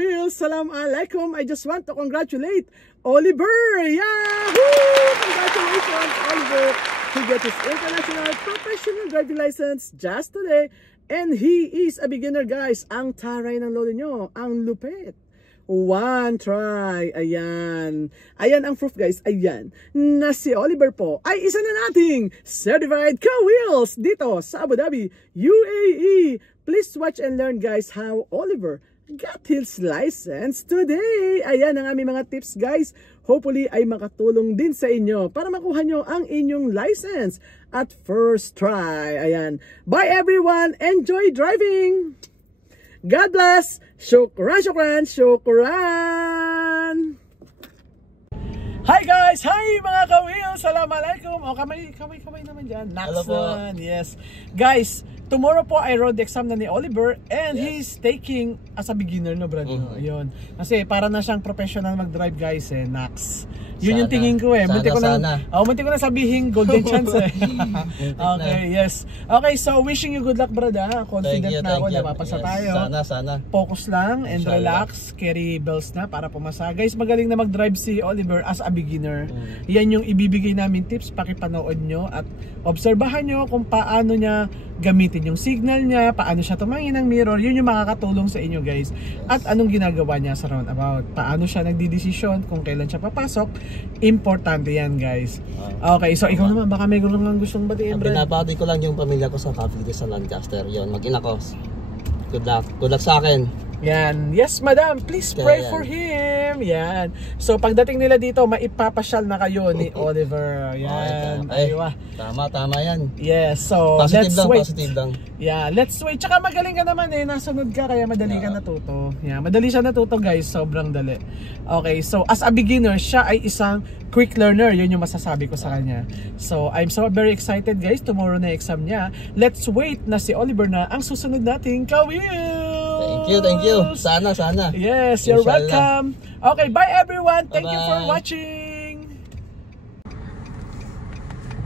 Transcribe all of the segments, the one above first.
Ka-Wheels, Salam Alaikum. I just want to congratulate Oliver. Yahoo! Congratulations, Oliver. He got his international professional driving license just today. And he is a beginner, guys. Ang taray ng lolo nyo. Ang lupit. One try. Ayan. Ayan ang proof, guys. Ayan. Na si Oliver po ay isa na nating certified Ka-Wheels dito sa Abu Dhabi, UAE. Please watch and learn, guys, how Oliver got his license today. Ayan ang aming mga tips, guys. Hopefully ay makatulong din sa inyo para makuha nyo ang inyong license at first try. Ayan. Bye everyone. Enjoy driving. God bless. Shukran, shukran, shukran. Hi guys! Hi mga Ka-Wheels! Assalamualaikum! O kamay naman dyan. Naxon. Yes. Guys, tomorrow po ay road exam na ni Oliver and he's taking as a beginner, no brad? Ayun. Kasi para na siyang professional mag-drive, guys, Nax. Yun sana, yung tingin ko Munti ko na sabihin golden chance Okay, yes. Okay, so wishing you good luck, brad. Confident na ako na mapasa tayo. Sana. Focus lang and relax. Carry bells na para pumasa. Guys, magaling na mag-drive si Oliver as a beginner. Yan yung ibibigay namin tips. Pakipanood nyo at obserbahan nyo kung paano niya gamitin yung signal niya, paano siya tumingin ng mirror. Yun yung makakatulong sa inyo, guys. At anong ginagawa niya sa roundabout. Paano siya nagdidesisyon kung kailan siya papasok. Importante yan, guys. Okay, so ikaw naman, baka may gustong batiin, Brad. Binabati ko lang yung pamilya ko sa Cavite sa Lancaster. Yun, mag-ina ko. Good luck. Good luck sa akin. Yan. Yes, madam. Please pray for him. Yan. So, pagdating nila dito, maipapasyal na kayo ni Oliver. Yan. Aywa. Tama yan. Yes. So, positive let's lang, wait. positive lang. Yeah, let's wait. Tsaka magaling ka naman nasunod ka, kaya madali ka natuto. Yeah, madali siya natuto, guys. Sobrang dali. Okay, so as a beginner, siya ay isang quick learner. Yun yung masasabi ko sa kanya. So, I'm so very excited, guys. Tomorrow na exam niya. Let's wait na si Oliver na ang susunod nating Ka-Wheels. Thank you. Sana. Yes, you're welcome. Okay, bye everyone. Thank you for watching.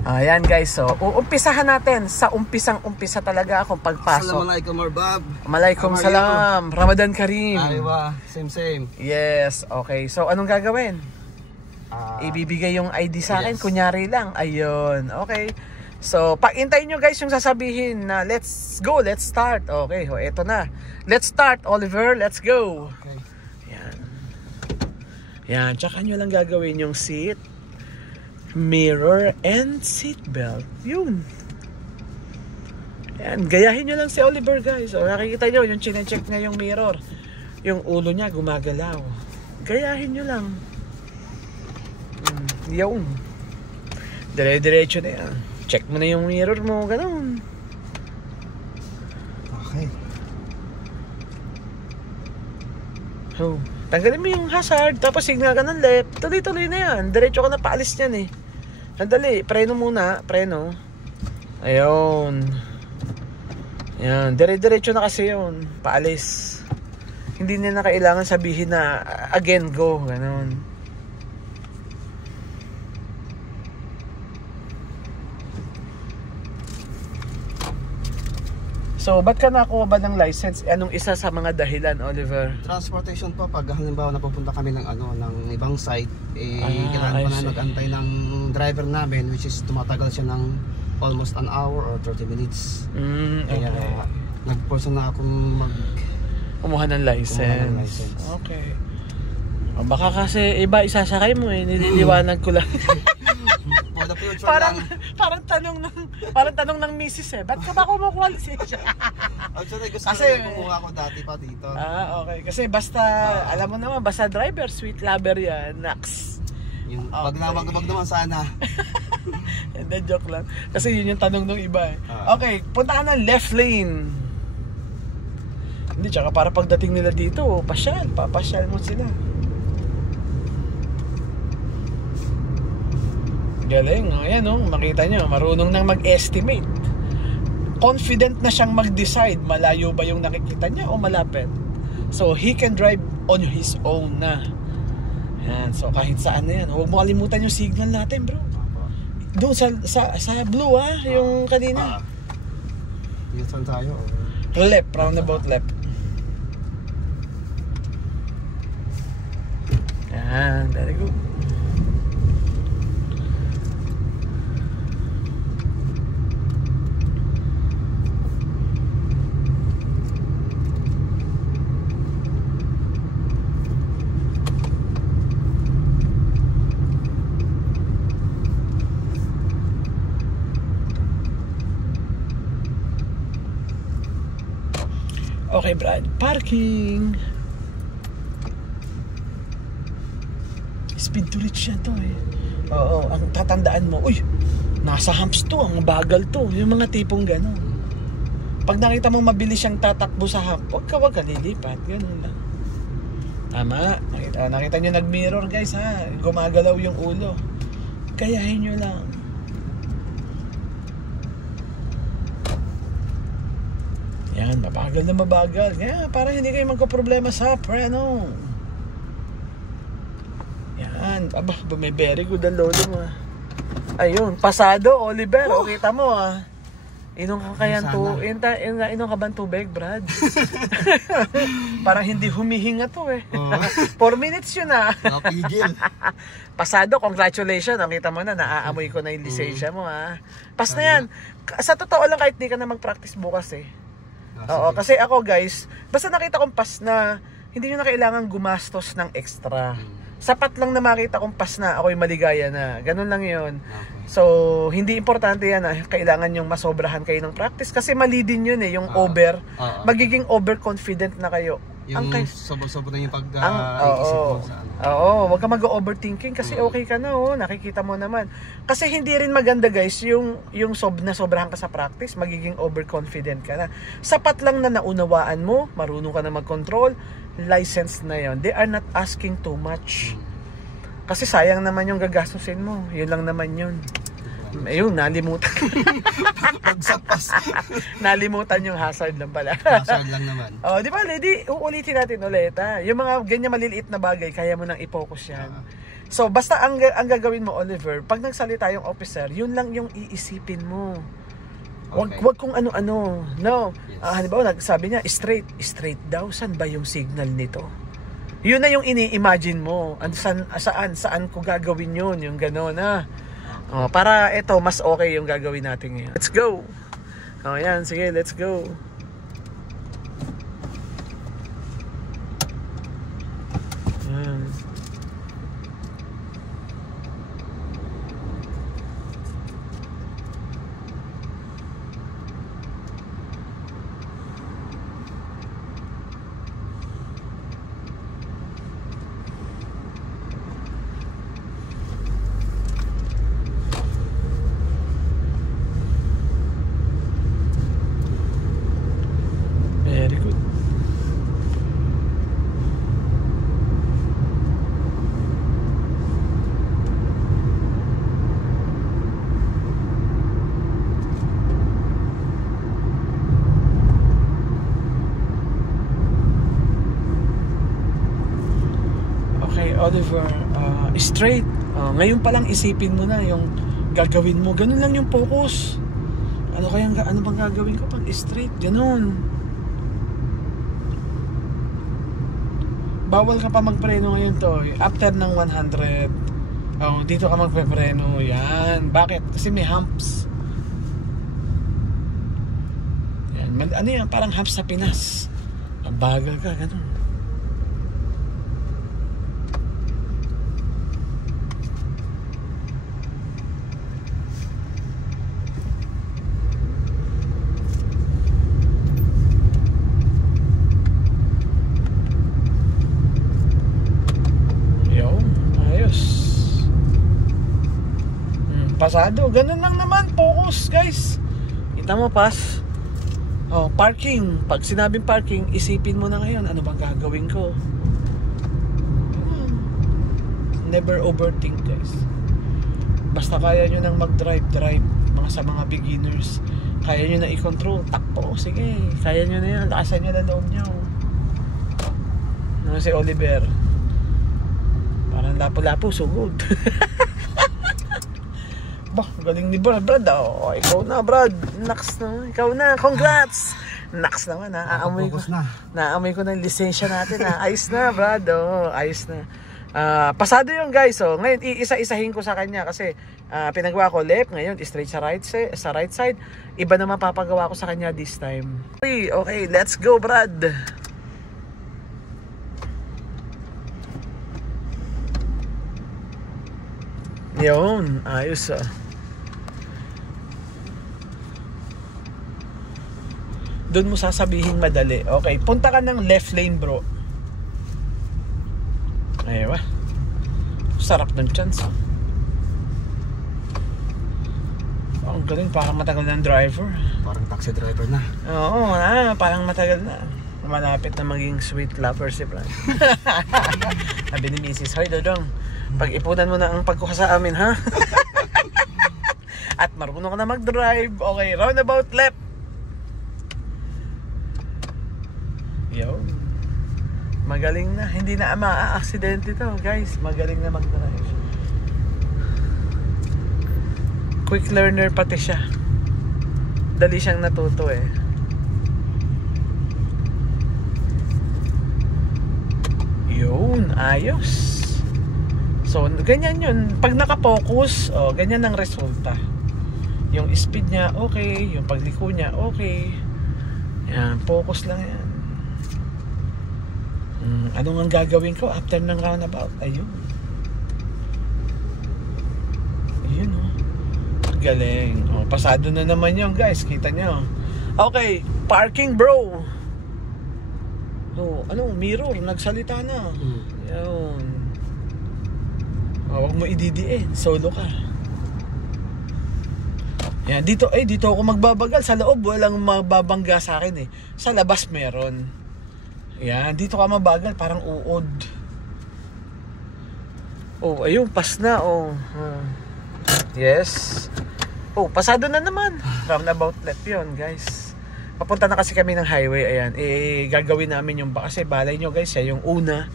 Ayan, guys, so uumpisahan natin sa umpisang-umpisa talaga akong pagpasok. Assalamualaikum Arbab. Waalaikum salam. Ramadan Kareem. Aywa, same. Yes, okay. So anong gagawin? Ibibigay yung ID sa akin, kunyari lang. Ayun, okay. So, pakintayin nyo, guys, yung sasabihin na let's go, let's start. Okay, eto na. Let's start, Oliver. Let's go. Okay. Yan, tsaka nyo lang gagawin yung seat, mirror, and seat belt. Yun. Yan, gayahin nyo lang si Oliver, guys. O, nakikita nyo, yung chinecheck niya yung mirror. Yung ulo niya gumagalaw. Gayahin nyo lang. Yun. Dire-diretso na yan. Check mo na yung mirror mo, ganun. Okay. So, tanggalin mo yung hazard, tapos signal ka ng left. Tuloy-tuloy na yan. Diretso ka na paalis yan Sandali, preno muna. Preno. Ayun. Yan, dire-diretso na kasi yun. Paalis. Hindi na kailangan sabihin na again, go. Ganun. So, ba't ka nakuha ba ng license? Anong isa sa mga dahilan, Oliver? Transportation po, pag halimbawa napupunta kami ng ibang site, kailangan pa na mag-antay ng driver namin, which is tumatagal siya ng almost an hour or 30 minutes. Kaya nag-force na akong kumuha ng license. Okay. O, baka kasi iba isasakay mo nililiwanag ko lang. Parang tanong ng misis Ba't ka ba kumukuha lisensya? Actually, gusto kasi kumuha ko dati pa dito. Okay. Kasi basta, alam mo naman, basta driver, sweet lover yan. Nax. Yung wag naman sana. Hindi, joke lang. Kasi yun yung tanong ng iba Okay, punta ka ng left lane. Hindi, tsaka para pagdating nila dito, papasyal mo sila. Galing, ayan makita nyo, marunong nang mag-estimate. Confident na siyang mag-decide, malayo ba yung nakikita niya o malapit. So, he can drive on his own na. Yan, so kahit saan na yan. Huwag mo kalimutan yung signal natin, bro. Doon sa blue yung kanina. Dito saan tayo? Left, roundabout left. Yan, very good. Okay, Brad. Parking. Speed to reach yan to eh. Oo, ang tatandaan mo, uy, nasa humps to, ang bagal to. Yung mga tipong gano'n. Pag nakita mo mabilis siyang tatakbo sa hump, wag ka lilipat. Ganun lang. Tama. Nakita nyo nag-mirror guys ha. Gumagalaw yung ulo. Kayahin nyo lang. Yan, mabagal na mabagal. Yan, para hindi kayo magka-problema sa preno. Yan, aba, may very good ang lolo mo. Ayun, pasado, Oliver. O, kita mo ah. Inong ka kaya to? Inong ka ba tubig, Brad? Parang hindi humihinga to eh. 4 minutes yun ah. Napigil. Pasado, congratulations. Nakita mo na, naaamoy ko na yung lisensya mo ah. Pas na yan. Sa totoo lang, kahit di ka na mag-practice bukas eh. Oo, kasi ako guys, basta nakita kong pas na hindi nyo na kailangan gumastos ng extra. Sapat lang na makita kong pas na ako'y maligaya na. Ganun lang yun. Okay. So, hindi importante yan na kailangan yung masobrahan kayo ng practice. Kasi mali din yun eh, yung over. Magiging overconfident na kayo. Yung sobra-sobra yung pag-iisip mo sa ano. Oo, wag ka mag-overthinking kasi okay ka na oh, nakikita mo naman. Kasi hindi rin maganda guys yung sobrahan ka sa practice, magiging overconfident ka na. Sapat lang na naunawaan mo, marunong ka na mag-control, license na yon. They are not asking too much. Kasi sayang naman yung gagastusin mo, yun lang naman yun. Ayun, nalimutan. Pagsapas. Nalimutan yung hazard lang pala. Hazard lang naman. Oh, di ba, lady? Uulitin natin ulit ha. Yung mga ganyan maliliit na bagay, kaya mo nang i-focus yan. So, basta ang gagawin mo, Oliver, pag nagsalita yung officer, yun lang yung iisipin mo. Wag kung ano-ano. No. Yes. Halimbawa, sabi niya, straight daw. Saan ba yung signal nito? Yun na yung ini-imagine mo. Saan ko gagawin yun? Yung gano'n ha. Para ito mas okay yung gagawin natin ngayon. Let's go. Yan, sige, let's go. Yan. Very good. Okay, Oliver, straight. Ngayon pa lang isipin mo na yung gagawin mo. Ganun lang yung focus. Ano bang gagawin ko pag straight? Ganun. Bawal ka pa magpreno ngayon to. After ng 100, dito ka magpe-preno. Yan. Bakit? Kasi may humps. Yan. Ano yan? Parang humps sa Pinas. Bagal ka. Ganun. Pasado, ganun lang naman, focus guys. Kita mo pas. Parking. Pag sinabing parking, isipin mo na ngayon, ano bang gagawin ko? Never overthink guys. Basta kaya nyo nang mag-drive sa mga beginners. Kaya nyo na i-control, takpo, sige. Kaya nyo na yan, lakasan nyo na loob nyo. Ano si Oliver? Parang lapo-lapo, sugod. Bah, galing ni Brad. Ikaw na, Brad. Naks na. Ikaw na. Congrats. Naks naman, ha. Naamoy ko na yung lisensya natin, ha. Ayos na, Brad. Ayos na. Pasado yun guys. So ngayon iisa-isahin ko sa kanya kasi pinagawa ko left, ngayon straight sa right side. Iba naman papagawa ko sa kanya this time. Okay, let's go Brad. Yun, ayos Doon mo sasabihin madali. Okay, punta ka ng left lane bro. Aywa. Sarap ng chance. Ang galing, parang matagal ng driver. Parang taxi driver na. Oo, parang matagal na. Malapit na maging sweet lover si Brad. Sabi ni Mrs. Hoy Dodong, pag-ipunan mo na ang pagkuha sa amin ha. At marunong ka na mag-drive. Okay, roundabout left. Yo. Magaling na, hindi na maa-aksidente to guys. Magaling na mag-drive. Quick learner pati siya. Dali siyang natuto eh. Yun, ayos. So, ganyan yun. Pag nakapokus, ganyan ang resulta. Yung speed niya, okay. Yung pagliko niya, okay. Yan, focus lang yan. Ano nga gagawin ko after ng roundabout? Ayun. Ayun galing. Pasado na naman yun guys. Kita nyo. Okay, parking bro. Mirror, nagsalita na. Yun. Huwag mo ididiin. Solo ka. Yan, dito ako magbabagal. Sa loob, walang mababangga sa akin eh. Sa labas meron. Yan, dito ka mabagal. Parang uod. Ayun, pas na. Yes. Pasado na naman. Roundabout left yun, guys. Papunta na kasi kami ng highway. Ayan, gagawin namin yung kasi balay nyo guys, siya yung una.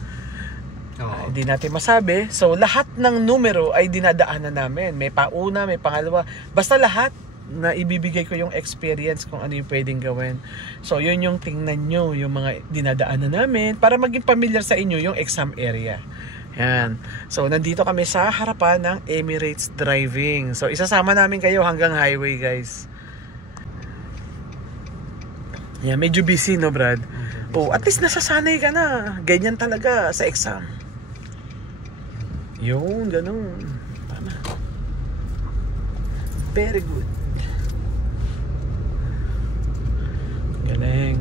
Hindi natin masabi. So lahat ng numero ay dinadaanan namin. May pauna, may pangalawa. Basta lahat na ibibigay ko yung experience kung ano yung pwedeng gawin. So yun yung tingnan nyo, yung mga dinadaanan namin para maging familiar sa inyo yung exam area. Yan. So nandito kami sa harapan ng Emirates Driving. So isasama namin kayo hanggang highway guys. Yan, medyo busy no Brad? At least nasasanay ka na. Ganyan talaga sa exam. Yun, ganun. Tama. Very good. Galing.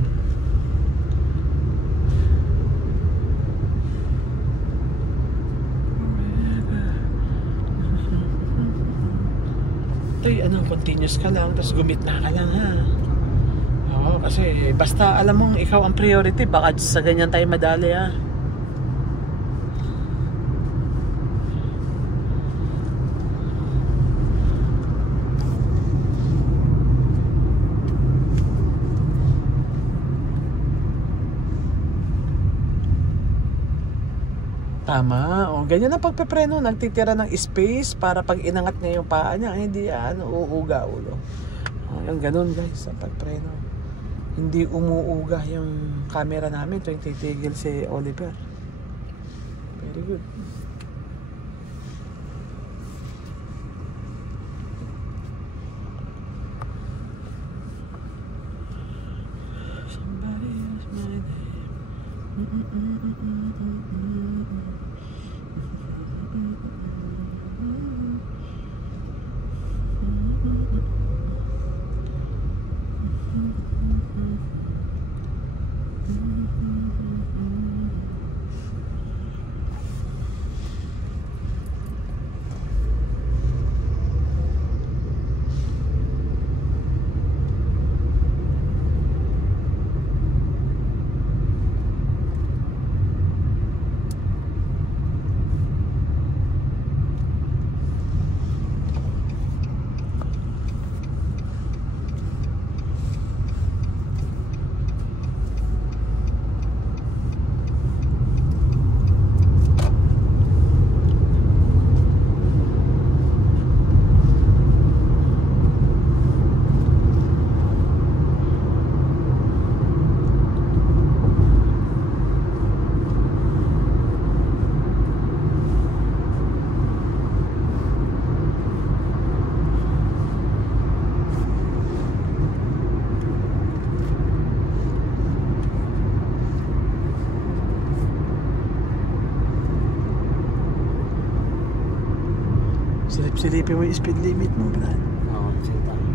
Continuous ka lang, tapos gumitna ka lang ha. Kasi basta alam mong ikaw ang priority, baka sa ganyan tayo madali ha. Tama. Ganyan ang pagpepreno. Nagtitira ng space para pag inangat niya yung paa niya, hindi uuga ulo. Yung ganun guys, ang pagpreno. Hindi umuuga yung camera namin tuwing titigil si Oliver. Very good. Somebody is my name. Silipin mo yung speed limit mo, Brad. Oo, same time.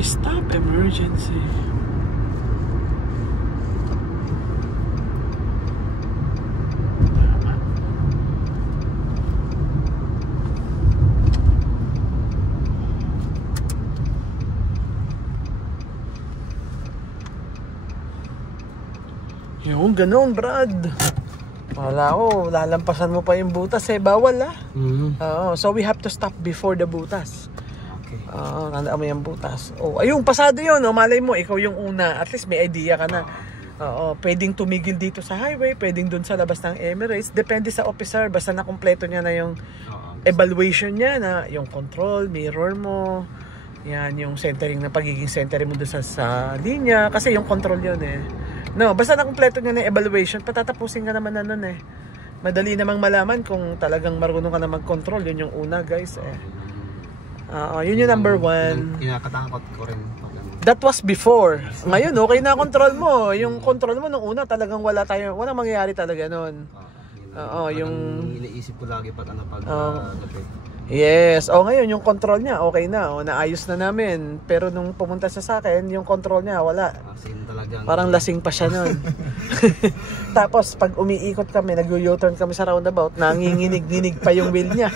Stop emergency. Yung ganun, Brad. Wala ko, lalampasan mo pa yung butas eh. Bawal so we have to stop before the butas. Tandaan mo yung butas. Ayun, pasado yun. Malay mo, ikaw yung una. At least may idea ka na. Pwedeng tumigil dito sa highway, pwedeng dun sa labas ng Emirates. Depende sa officer. Basta na kumpleto niya na yung evaluation niya na yung control, mirror mo. Yan, yung centering na pagiging centering mo dun sa linya. Kasi yung control yun eh. No, basta na kumpleto niya na evaluation, patatapusin ka naman na nun eh. Madali namang malaman kung talagang marunong ka na mag-control. Yun yung una, guys eh. Yun yung number one. Kinakatakot ko rin. That was before. Ngayon, okay na control mo. Yung control mo nung una talagang walang mangyayari talaga nun. Yung iniisip ko lagi pag lapit. Yes. Ngayon yung control niya okay na. Naayos na namin. Pero nung pumunta siya sa akin, yung control niya wala. Parang lasing pa siya nun. Tapos pag umiikot kami, nag-u-turn kami sa roundabout, nanginginig-ginig pa yung wheel niya.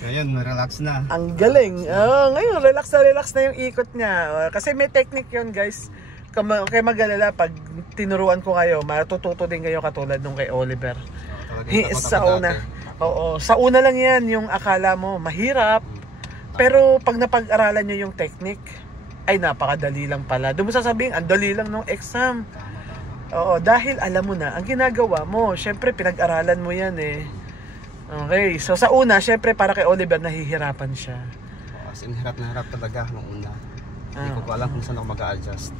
Ngayon, relax na. Ang galing. Ngayon, relax na yung ikot niya. Kasi may technique yun, guys. Kaya mag-alala, pag tinuruan ko kayo, matututo din kayo katulad nung kay Oliver. Sa una. Sa una lang yan, yung akala mo mahirap. Pero pag napag-aralan nyo yung technique, ay napakadali lang pala. Doon mo sasabihin, ang dali lang ng exam. Dahil alam mo na, ang ginagawa mo, syempre pinag-aralan mo yan eh. Okay, so sa una, syempre para kay Oliver, nahihirapan siya. As in, hirap na hirap talaga nung una. Hindi ko alam kung saan ako mag-a-adjust.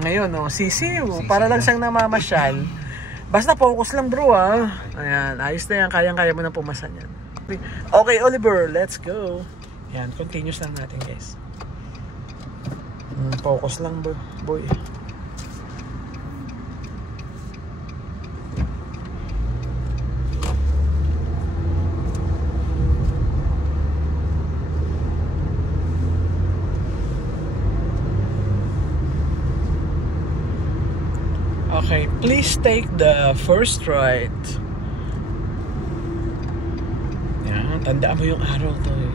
Ngayon, sisiw, para lang siyang namamasyal. Basta focus lang, bro, Ayan, ayos na yan, kayang-kaya mo na pumasan yan. Okay, Oliver, let's go. Ayan, continuous lang natin, guys. Focus lang, boy. Okay, please take the first right. Yan, tandaan mo yung arrow to eh.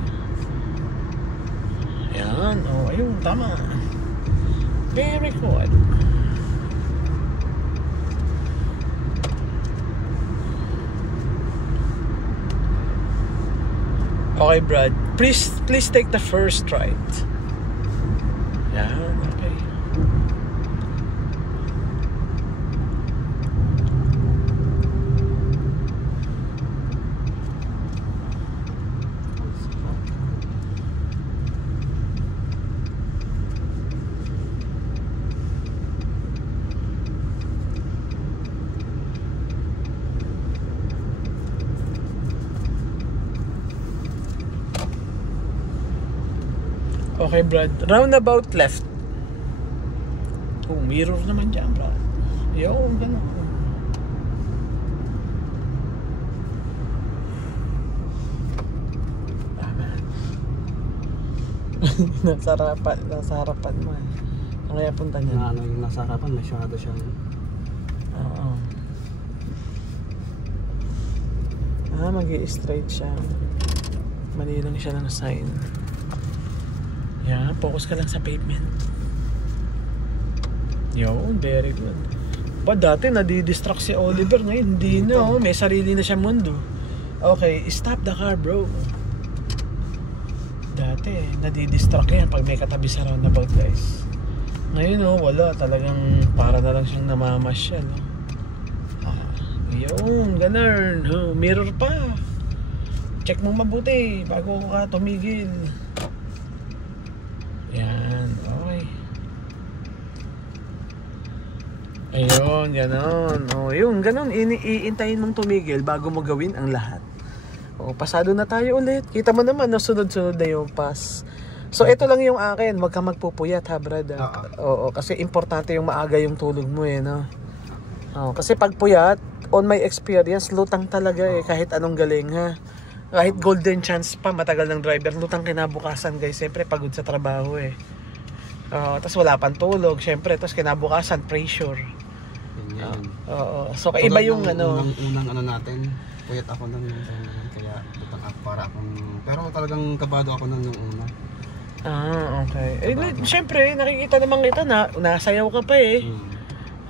Yan, ayun, tama. Very good. Okay, Brad, please take the first right. Yan, okay. Okay, Brad. Roundabout left. Mirror naman dyan, Brad. Gano'n. Tama. Nasa harapan mo eh. Ang kaya punta niya. Yung nasa harapan, masyado siya. Mag-i-straight siya. Mali lang siya ng sign. Yan, focus ka lang sa pavement. Very good. Dati nadidistract si Oliver, ngayon hindi na. May sarili na siya mundo. Okay, stop the car, bro. Dati nadidistract yan pag may katabi sa roundabout, guys. Ngayon wala, talagang para na lang siyang namamasyal. Ganun. Mirror pa. Check mo mabuti bago ka tumigil. Yan, okay. Ayun, ganon. O, yun, ganon. Iintayin mong tumigil bago mo gawin ang lahat. O, pasado na tayo ulit. Kita mo naman, no, sunod-sunod na yung pass. So, ito lang yung akin. Huwag kang magpupuyat, ha, brad. Oo, kasi importante yung maaga yung tulog mo, eh, no? O, kasi pag puyat, on my experience, lutang talaga, eh, kahit anong galing, ha? Kahit golden chance pa, matagal ng driver, lutang kinabukasan, guys. Siyempre, pagod sa trabaho, eh. Tapos wala pang tulog, siyempre. Tapos kinabukasan, pressure. So, kaiba yung unang ano natin. Puyat ako nang kaya lutang ako para akong... Pero talagang kabado ako nang yung una. Okay. Siyempre, nakikita naman kita na nasayaw ka pa, eh.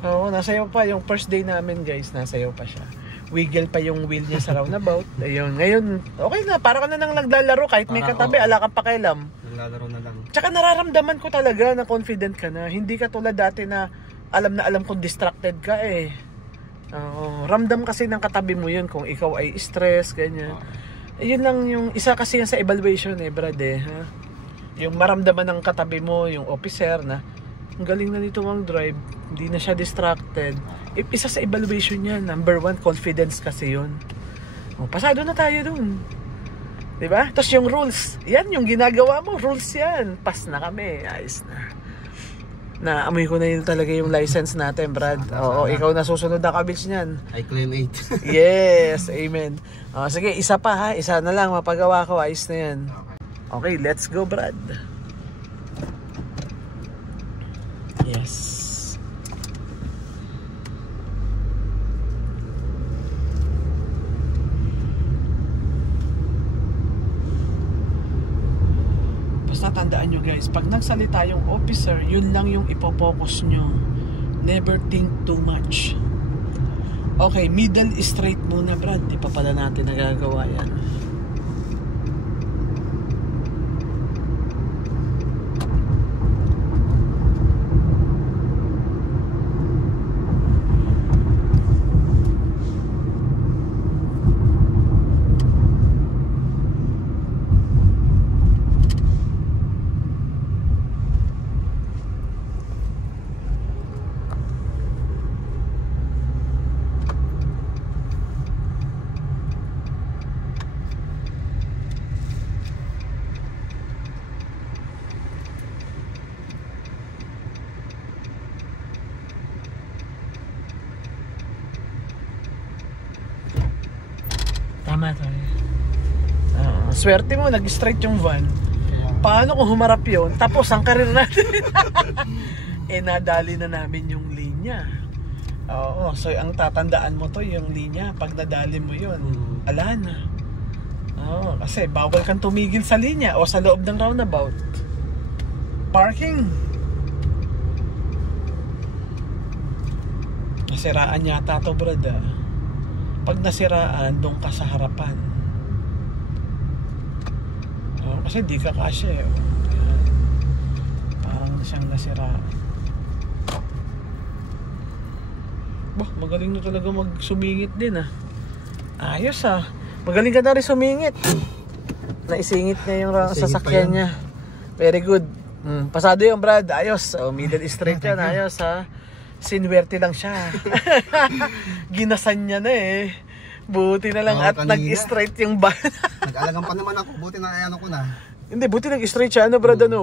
Oo, nasayaw pa. Yung first day namin, guys, nasayaw pa siya. Wiggle pa yung wheel niya sa roundabout. Ayun, ngayon, okay na. Para ka na nang naglalaro. Kahit may katabi, ala kang pakialam. Naglalaro na lang. Tsaka nararamdaman ko talaga na confident ka na. Hindi ka tulad dati na alam kung distracted ka, eh. Ramdam kasi ng katabi mo yun kung ikaw ay stress, ganyan. Yun lang yung isa kasi yan sa evaluation, eh, brad, eh. Ha? Yung maramdaman ng katabi mo, yung officer na ang galing na nito ang drive, hindi na siya distracted. Isa sa evaluation yan, number 1, confidence kasi yun. Pasado na tayo dun. Diba? Tapos yung rules, yan yung ginagawa mo, rules yan. Pass na kami, ayos na. Naamoy ko na yun talaga yung license natin, Brad. Oo, ikaw na susunod na kabits niyan. I claim 8. Yes, amen. Sige, isa pa, ha, isa na lang, mapagawa ko, ayos na yan. Okay, let's go, Brad. Yes. Basta tandaan nyo, guys, pag nagsalita yung officer, yun lang yung ipopokus nyo. Never think too much. Okay, middle straight muna, Brad. Di pa pala natin nagagawa yan. Tama tayo. Swerte mo, nag-straight yung van. Paano kung humarap yun? Tapos ang karir natin. Nadali na namin yung linya. Oo, so ang tatandaan mo to, yung linya. Pag nadali mo yun, ala na. Oo, kasi bawal kang tumigil sa linya o sa loob ng roundabout. Parking. Nasiraan yata to, brad. Pag nasiraan, doon ka sa harapan. Kasi di ka kasya, eh. Parang siyang nasiraan. Magaling na talaga magsumingit din, ah. Ayos, ah. Magaling ka na rin sumingit. Naisingit niya yung sasakyan niya. Very good. Pasado yung, Brad. Ayos. Middle straight yan. Ayos, ha. Sinwerte lang siya. Ginasan niya na, eh. Buti na lang at nag-straight yung van. Nag-alagang pa naman ako. Buti na ayano ko na. Hindi, buti nag-straight siya. Ano, Brad, ano?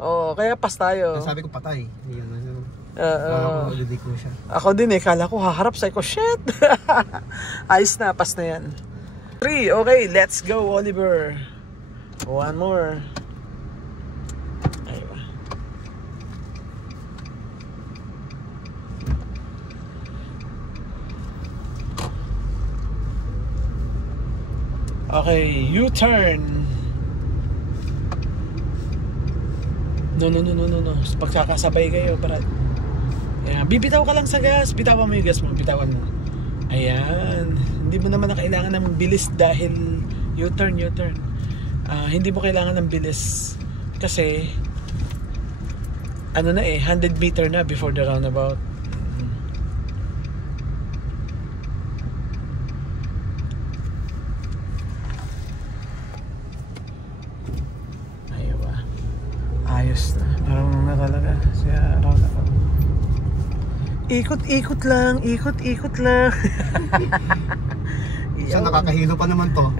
Oo, kaya pas tayo. Sabi ko patay. Siya. Ako din, eh. Kala ko haharap sa ko. Shit! Ayos na, pas na yan. 3, okay. Let's go, Oliver. One more. Aywa. Okay, U-turn. No. Pagkakasabay kayo, Brad. Ayan. Bibitaw ka lang sa gas. Bitawan mo yung gas mo. Bitawan mo. Ayan. Hindi mo naman na kailangan ng bilis dahil U-turn. Hindi mo kailangan ng bilis. Kasi, 100 meter na before the roundabout. Ayos na. Marunong na talaga siya roundabout. Ikot-ikot lang, ikot-ikot lang. Siya nakakahilo pa naman to.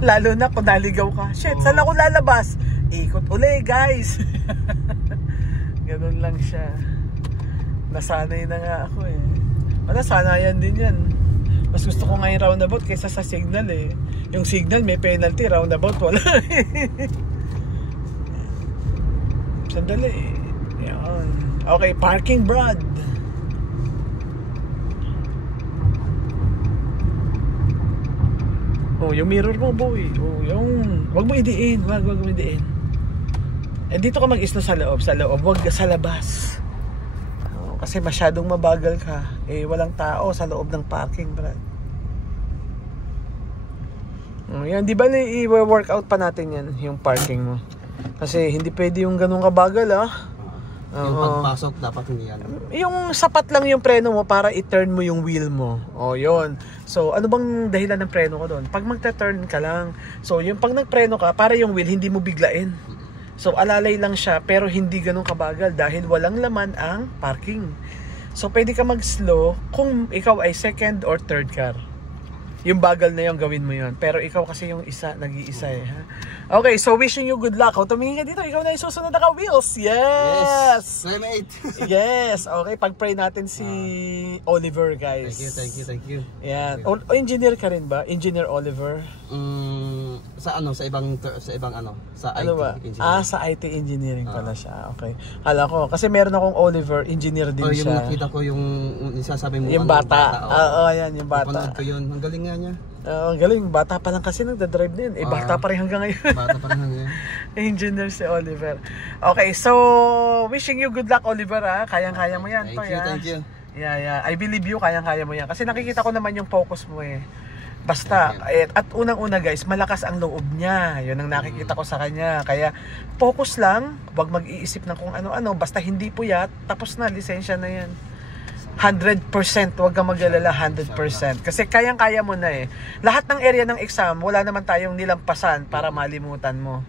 Lalo na kung naligaw ka. Shit, saan ako lalabas? Ikot uli, guys. Ganun lang siya. Nasanay na nga ako eh. Nasanayan din yan. Mas gusto ko nga yung roundabout kaysa sa signal eh. Yung signal may penalty, roundabout wala. Sandali eh. Yan. Okay, parking Brad. Oh, yung mirror mo boy. Oh, yung wag mo idiin, wag mo idiin. Eh dito ka mag-isno sa loob, wag sa labas. Oh, kasi masyadong mabagal ka. Eh walang tao sa loob ng parking, Brad. Oh, yan, di ba i-workout pa natin yan, yung parking mo? Kasi hindi pwede yung ganun kabagal Yung pagpasok dapat hindi yan. Yung sapat lang yung preno mo para i-turn mo yung wheel mo. O, yun. So, ano bang dahilan ng preno ko doon? Pag magta-turn ka lang. So, yung pag nagpreno ka, para yung wheel hindi mo biglain. So, alalay lang siya pero hindi ganun kabagal dahil walang laman ang parking. So, pwede ka mag-slow kung ikaw ay second or third car. Yung bagal na yung gawin mo yun. Pero ikaw kasi yung isa, nag-iisa eh. Ha? Okay, so wishing you good luck. O, tumingin ka dito. Ikaw na yung susunod na ka-wheels. Yes! Yes! Okay, pag-pray natin si Oliver, guys. Thank you. Yan. O, engineer ka rin ba? Engineer Oliver? Sa ibang sa ano IT ba? engineering. Sa IT engineering pala siya. Okay. Hala ko. Kasi meron akong Oliver, engineer din yung siya. nakita ko yung isasabi mo. Yung bata. Yan, yung bata. Napanood ko yun. Ang galing nga niya. Ang galing, bata pa lang kasi nagda-drive na yun. Eh, bata pa rin hanggang ngayon. Bata pa rin hanggang Engineer si Oliver. Okay, so wishing you good luck, Oliver, ha. Kayang-kaya mo yan. Thank you. Yeah. I believe you, kayang-kaya mo yan. Kasi nakikita ko naman yung focus mo eh. Basta, at unang-una guys, malakas ang loob niya. Yun ang nakikita ko sa kanya. Kaya, focus lang. Huwag mag-iisip ng kung ano-ano. Basta hindi puyat, tapos na, lisensya na yan. 100%, huwag kang mag-alala, 100%. Kasi kayang-kaya mo na eh. Lahat ng area ng exam, wala naman tayong nilampasan para malimutan mo.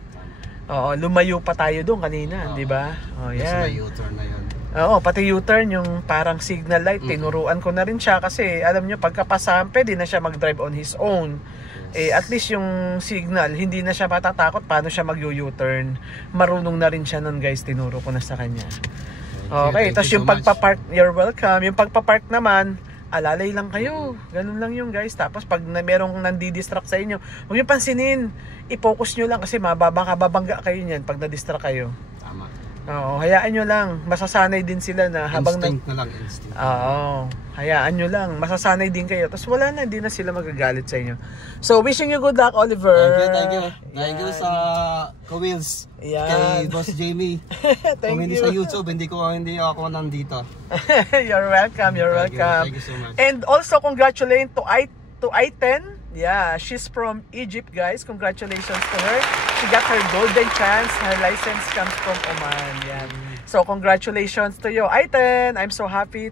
Oo, lumayo pa tayo doon kanina, di ba? Oh, yan. May U-turn na yun. Oo, pati U-turn, yung parang signal light, tinuruan ko na rin siya kasi alam nyo, pagkapasahan, pwede na siya mag-drive on his own. Eh, at least yung signal, hindi na siya matatakot paano siya mag-U-turn. Marunong na rin siya nun guys, tinuro ko na sa kanya. Okay, tapos yung pagpapark, you're welcome. Yung pagpapark naman, alalay lang kayo. Ganun lang yung guys. Tapos pag merong nandi-distract sa inyo, huwag nyo pansinin. I-focus nyo lang kasi babangga kayo niyan pag na-distract kayo. Tama. Oo, hayaan nyo lang. Masasanay din sila na habang instinct na lang, instinct. Oo, hayaan nyo lang. Masasanay din kayo. Tapos wala na, hindi na sila magagalit sa inyo. So, wishing you good luck, Oliver. Thank you. Thank you sa Ka-Wheels. Kay Boss Jamie. Thank Kung hindi you. sa YouTube, hindi ako nandito. You're welcome. Thank you so much. And also, congratulations to I-10. Yeah, she's from Egypt, guys. Congratulations to her. She got her golden chance. Her license comes from Oman. Yan. So, congratulations to you, I-10. I'm so happy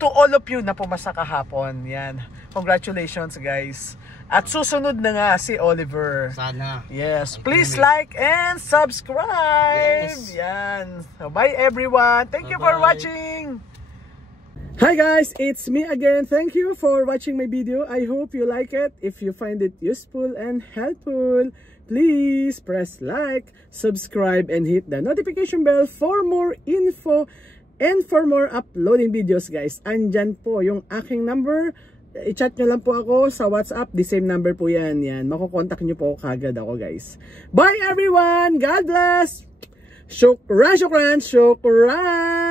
to all of you na pumasa kahapon. Yan. Congratulations, guys. At susunod na nga si Oliver. Sana. Yes. Please like and subscribe. Yes. Yan. So, bye, everyone. Thank you for watching. Hi guys, it's me again. Thank you for watching my video. I hope you like it. If you find it useful and helpful, please press like, subscribe, and hit the notification bell for more info and for more uploading videos, guys. Andyan po yung aking number. I-chat nyo lang po ako sa WhatsApp. The same number po yan. Makukontak nyo po kagad ako, guys. Bye everyone! God bless! Shukran, shukran, shukran!